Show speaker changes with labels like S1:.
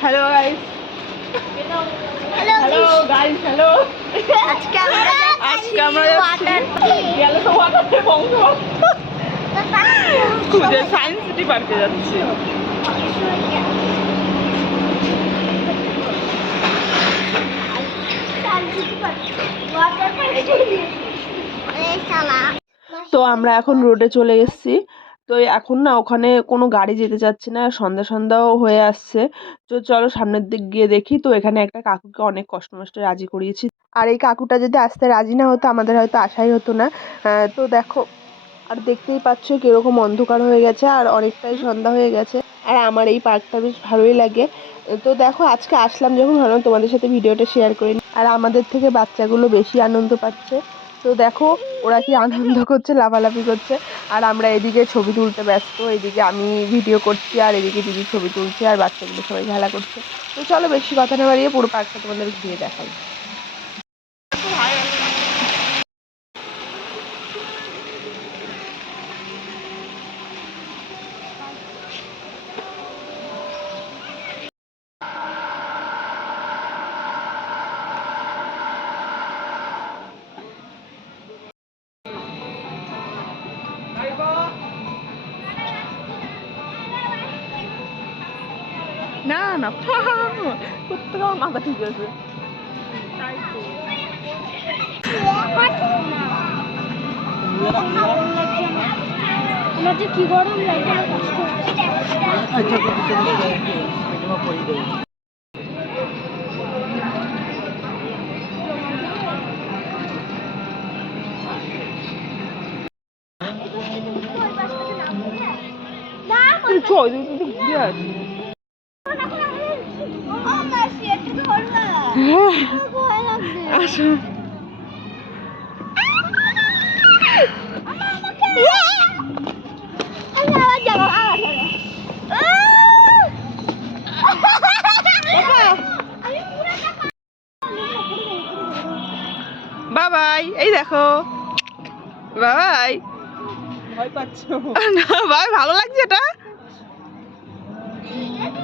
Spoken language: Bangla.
S1: Hello guys
S2: hello hello
S1: guys hello
S2: আজকে আমরা আজকে আমরা
S1: গেল তো ওয়াটারে
S2: খুঁজে সায়েন্স
S1: সিটি পার্কে যাচ্ছি।
S2: তো
S1: আমরা এখন রোডে চলে এসেছি তো এখন না ওখানে কোনো গাড়ি যেতে চাচ্ছে না, সন্ধ্যা সন্ধ্যাও হয়ে আসছে। তো চলো সামনের দিক গিয়ে দেখি। তো এখানে একটা কাকুকে অনেক কষ্ট মষ্ট রাজি করিয়েছি। আর এই কাকুটা যদি আসতে রাজি না হতো, আমাদের হয়তো আশাই হতো না। তো দেখো, আর দেখতেই পাচ্ছ কীরকম অন্ধকার হয়ে গেছে আর অনেকটাই সন্ধ্যা হয়ে গেছে। আর আমার এই পার্কটা বেশ ভালোই লাগে। তো দেখো, আজকে আসলাম যখন, ভাবলাম তোমাদের সাথে ভিডিওটা শেয়ার করে। আর আমাদের থেকে বাচ্চাগুলো বেশি আনন্দ পাচ্ছে। তো দেখো, ওরা কি আনন্দ করছে, লাফালাফি করছে। আর আমরা এদিকে ছবি তুলতে ব্যস্ত, এদিকে আমি ভিডিও করছি আর এদিকে দিদি ছবি তুলছে আর বাচ্চাগুলো সবাই খেলা করছে। তো চলো বেশি কথা না বাড়িয়ে পুরো পার্কটা তোমাদের ঘুরিয়ে দেখাই। なあなパーンこっち側まだ気がする最高
S2: 同じ気軽にやりたいことしてる。হচ্ছে চ ওই
S1: দিকে কিন্তু ঘুরে আসি
S2: আসো
S1: বাবাই এই দেখো। বাবাই।
S3: ভয় পাচ্ছ?
S1: না বাবাই ভালো লাগছে এটা? Yeah.